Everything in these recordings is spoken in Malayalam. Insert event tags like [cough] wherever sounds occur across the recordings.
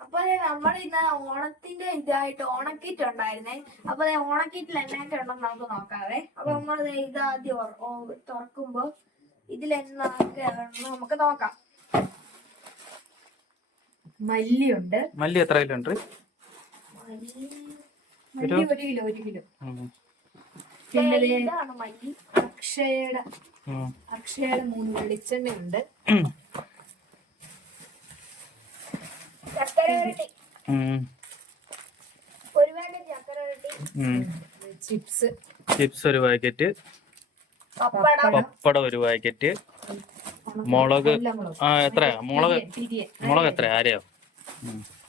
അപ്പൊ നമ്മൾ ഇന്ന് ഓണത്തിന്റെ ഇതായിട്ട് ഓണക്കിറ്റ് ഉണ്ടായിരുന്നേ. അപ്പൊ ഓണക്കിറ്റിൽ എന്നൊക്കെ ഉണ്ടെന്ന് നമുക്ക് നോക്കാവേ. അപ്പൊ നമ്മൾ ഇത് ആദ്യം ഒറ- ഓ- തുറക്കുമ്പോ ഇതിൽ എന്നൊക്കെ നമുക്ക് നോക്കാം. മല്ലിയുണ്ട്. മല്ലി എത്ര കിലോ ഉണ്ട്? മല്ലി ഒരു കിലോ ഒരു കിലോ. പിന്നെ ഇതാണ് മല്ലി. അക്ഷയയുടെ. അക്ഷയയുടെ മൂന്ന് വെളിച്ചെണ്ണയുണ്ട്. ചിപ്സ്. ചിപ്സ് ഒരു പാക്കറ്റ്. പപ്പടം. പപ്പടം ഒരു പാക്കറ്റ്. മുളക്. ആ എത്രയാ? മുളക് മുളക് എത്ര ആരെയോ?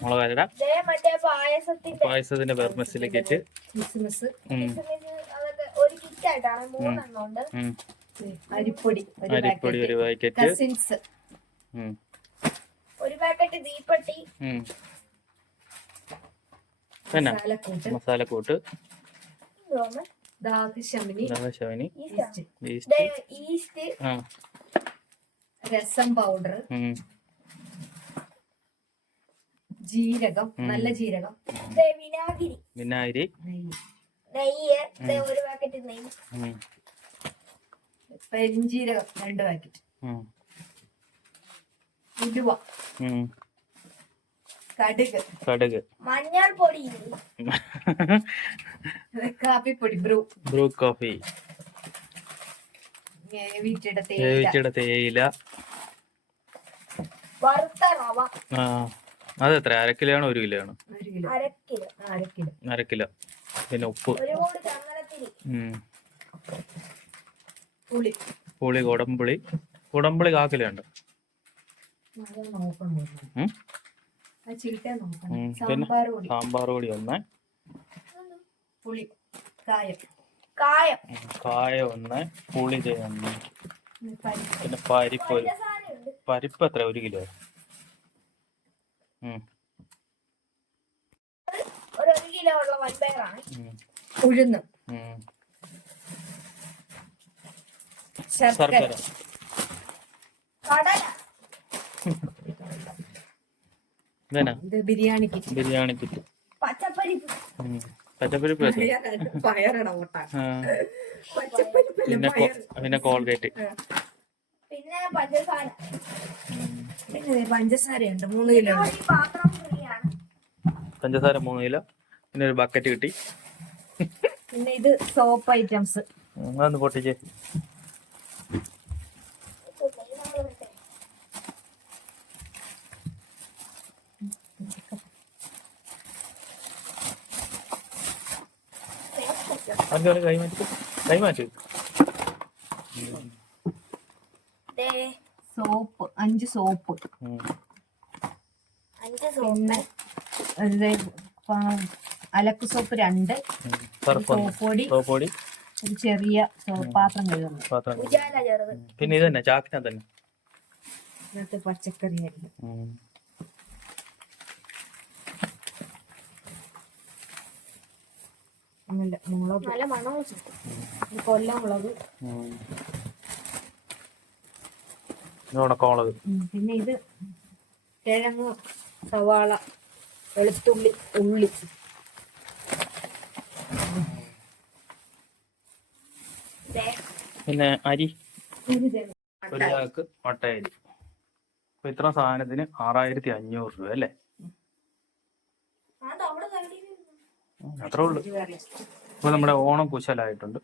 മുളക് മറ്റേ പായസത്തിന്റെ. പെർമസിലെ കിറ്റ്. ആയിട്ടാണ് മൂന്നെണ്ണം ഉണ്ട്. ഉം. അരിപ്പൊടി. ഒരു അരിപ്പൊടി ഒരു പാക്കറ്റ്. തീപ്പെട്ടി ഉം. പിന്നെ മസാലക്കൂട്ട്. ദാഹശമിനി ഈസ്റ്റ്. രസം പൗഡർ. ജീരകം നല്ല ജീരകം. വിനാഗിരി. വിനാഗിരി. നെയ്യ്. ഒരു പാക്കറ്റ് നെയ്യ്. പെരിഞ്ചീരകം പെരിഞ്ജീരകം രണ്ട് പാക്കറ്റ്. ഉലുവ. കടുക്. കടുക്. മഞ്ഞൾപ്പൊടി പൊടി. [laughs] കാപ്പിപ്പൊടി ബ്രൂ. Bru coffee. തേയില. വേവിച്ചിട തേയില. വറുത്ത റവ. ആ അത് എത്ര? അര കിലോ ആണോ ഒരു കിലോ. ആണോ അര കിലോ. പിന്നെ ഉപ്പ്. പുളി. പുളി കുടംപുളി കുടംപുളി കാ പിന്നെ സാമ്പാർ പൊടി ഒന്ന്. പുളി കായം. കായം. കായ ഒന്ന് പുളി ഒന്ന്. പിന്നെ പരിപ്പ്. പരിപ്പ് എത്ര? ഒരു കിലോ. ഒരു കിലോ ഉള്ള വൻപയറാണ്. ഉഴുന്ന്. ശർക്കര. കടല. ബിരിയാണിക്ക് പച്ചപ്പരിപ്പ്. [laughs] പിന്നെ പിന്നെ കോൾഗേറ്റ്. പിന്നെ പഞ്ചസാര. പിന്നെ പഞ്ചസാരയുണ്ട് മൂന്ന് കിലോ പിന്നെ പാത്രം ഫ്രീ ആണ് പഞ്ചസാര മൂന്ന് കിലോ. പിന്നെ ഒരു ബക്കറ്റ് കിട്ടി. പിന്നെ ഇത് സോപ്പ് ഐറ്റംസ്. പൊട്ടിച്ചേ. അതിന്റെ കൈമാറ്റി കൈ മാറ്റി കൈ മാറ്റി ദേ, സോപ്പ് അഞ്ച് സോപ്പ്. അഞ്ച് സോപ്പ്. പിന്നെ അലക്ക് സോപ്പ് രണ്ട് സോപ്പൊടി സർഫ് സോപ്പ് പൊടി സോപ്പ് പൊടി. ഒരു ചെറിയ സോപ്പ് പാത്രം കഴുകുന്നു. പിന്നെ ഇത് തന്നെ ചാക്കിനകത്ത് തന്നെ. പച്ചക്കറി അങ്ങനെ മുളക് നല്ല മണവും ഇത് കൊല്ലം മുളക്. ഉണക്കമുളക് പിന്നെ ഇത് കിഴങ്ങ് സവാള വെളുത്തുള്ളി ഉള്ളി. ദേ, പിന്നെ അരി. ഒരാൾക്ക് ദേ. ഒരു ചാക്ക് മട്ടയരി അപ്പൊ ഇത്ര സാധനത്തിന് ആറായിരത്തി അഞ്ഞൂറ് രൂപ അല്ലേ? അത്രേ ഉള്ളൂ. ഒരു നമ്മുടെ ഓണം കുശലായിട്ടുണ്ട്